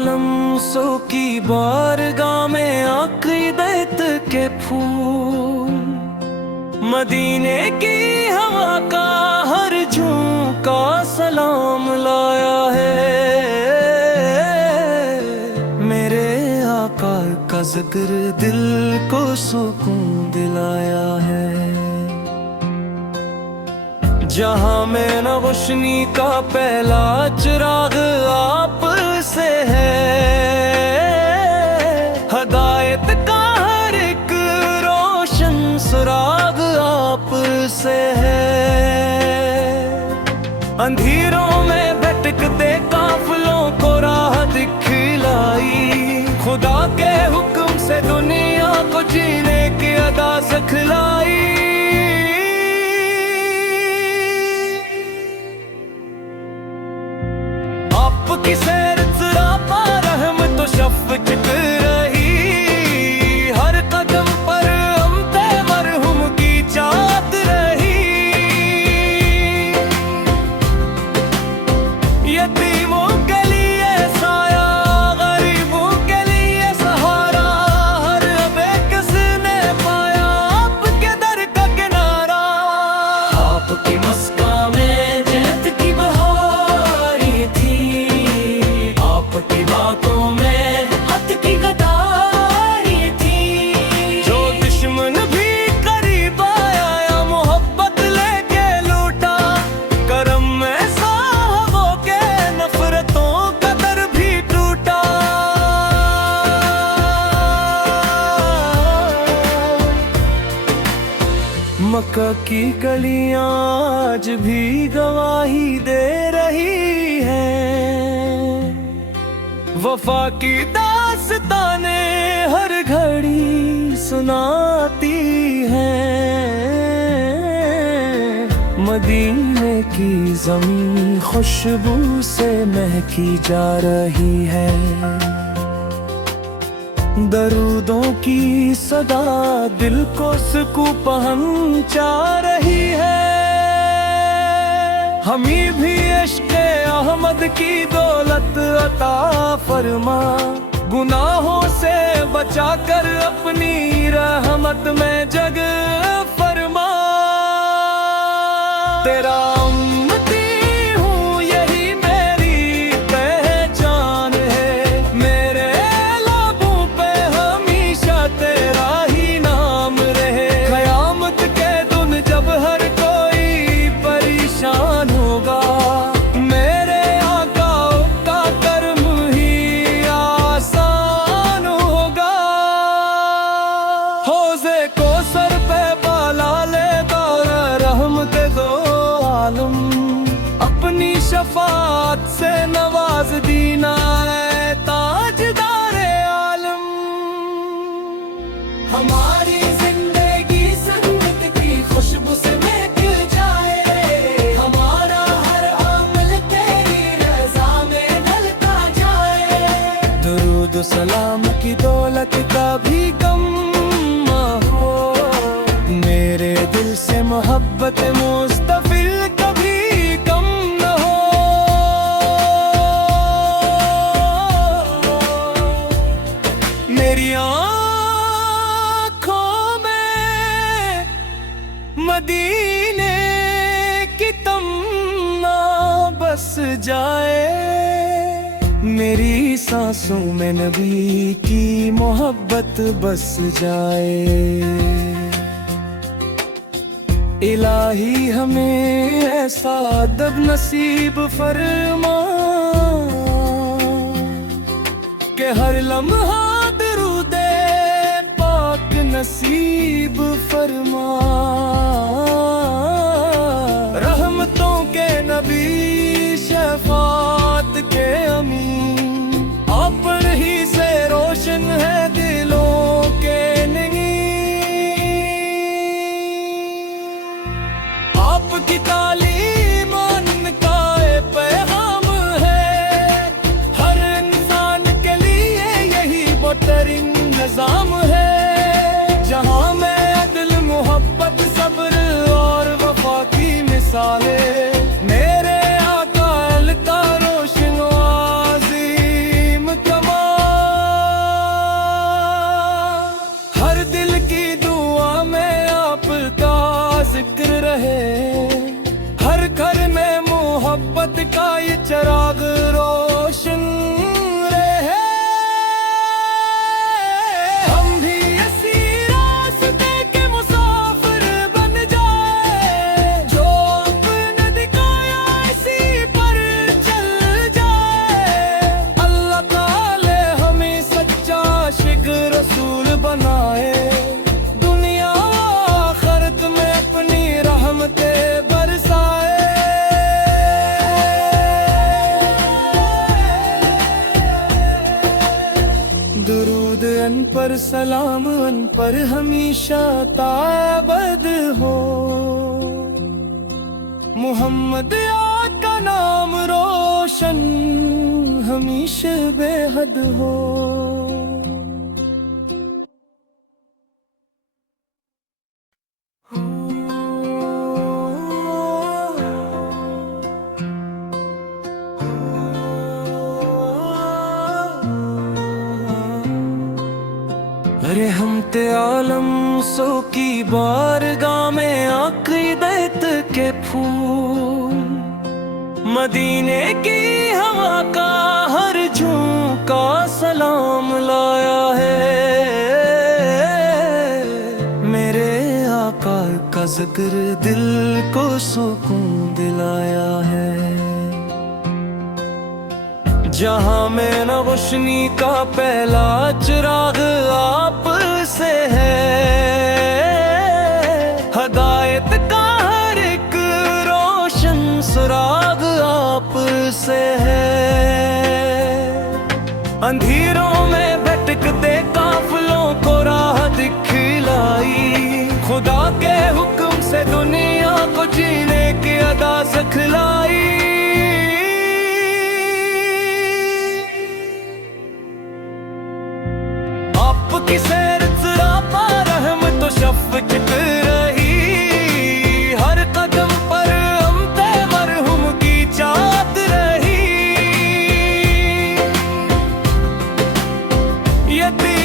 लम्सों की बारगाह में अक़ीदत के फूल, मदीने की हवा का हर झोंका सलाम लाया है। मेरे आका का जिक्र दिल को सुकून दिलाया है। जहां में न रोशनी का पहला चिराग आप से है, हदायत का हर एक रोशन सुराग आप से है। अंधेरों में भटकते काफिलों को राह दिखलाई, खुदा के हुक्म से दुनिया को जीने की अदा सिखलाई। आपकी सैर सरापा रहम तो शफ़क़त रही, हर कदम पर हम पे मरहुम की चाहत रही। यतीमों के लिए साया, गरीबों के लिए सहारा, हर बेकस ने पाया आपके दर का किनारा। आपकी मस्का में जन्नत की बहारी थी, आपकी बातों में हद की गदारी थी। जो दुश्मन भी करीब आया या मोहब्बत लेके लूटा, करम में साहबों के नफरतों का दर भी टूटा। मक्का की गलियां आज भी गवाही दे रही हैं, वफा की दास्ताने हर घड़ी सुनाती हैं। मदीने की ज़मीन खुशबू से महकी जा रही है, दरूदों की सदा दिल को सुकून पहुंचा रही है। हमी भी इश्क़े अहमद की दौलत अता फरमा, गुनाहों से बचाकर अपनी रहमत में जग फरमा। तेरा उम्मती हूँ यही मेरी पहचान है, मेरे लबों पे हमेशा तेरा ही नाम रहे। क़यामत के दिन जब हर कोई परेशान होगा, मेरे आका का कर्म ही आसान होगा। हौज़े को सर पे बाला ले दौर रहमत दो आलम, अपनी शफाअत से नवाज दीना है ताजदारे आलम। हमारी जिंदगी संगत की खुशबू से महक जाए, हमारा हर अमल तेरी रज़ा में ढलता जाए। दुरूद सलाम की दौलत का भी कम हो, मेरे दिल से मोहब्बत मुस्तफिल कभी कम न हो। मेरी आँखों में मदीने की तमन्ना बस जाए, मेरी सांसों में नबी की मोहब्बत बस जाए। इलाही हमें ऐसा अदब नसीब फरमा, कि हर लम्हा दरूदे पाक नसीब फरमा। रहमतों के नबी शफात के अमीन, अपन ही से रोशन है दिलों के आपकी तालीम उनका पैगाम है, हर इंसान के लिए यही बेहतरीन निजाम है। जहाँ में अदल मोहब्बत सब्र और वफा की मिसालें, मेरे आका का रोशन अज़ीम का हिदायत का ये चिराग रोशन रहे। हम भी इसी रास्ते के मुसाफिर बन जाए, जो आपने दिखाया इसी पर चल जाए। अल्लाह ताला हमें सच्चा आशिक रसूल बनाए, दुनिया आखिरत में अपनी रहमतें बरसाए। दुरूद अन पर सलाम अन पर हमेशा ताबद हो, मोहम्मद आका नाम रोशन हमेशा बेहद हो। अरे हम ते आलम सो की बारगाह में अक़ीदत के फूल, मदीने की हवा का हर झोंका सलाम लाया है। मेरे आका का जिक्र दिल को सुकून दिलाया है। जहाँ में न रोशनी का पहला चिराग आप से है, हिदायत का हर एक रोशन सुराग आप से है। अंधेरों में भटकते काफिलों को राह दिखलाई, खुदा के हुक्म से दुनिया को जीने की अदा सिखलाई। आपकी सैर सरापा रहमत तो शफ़क़त रही, हर कदम पर हम पे मरहुम की चाहत रही। यतीम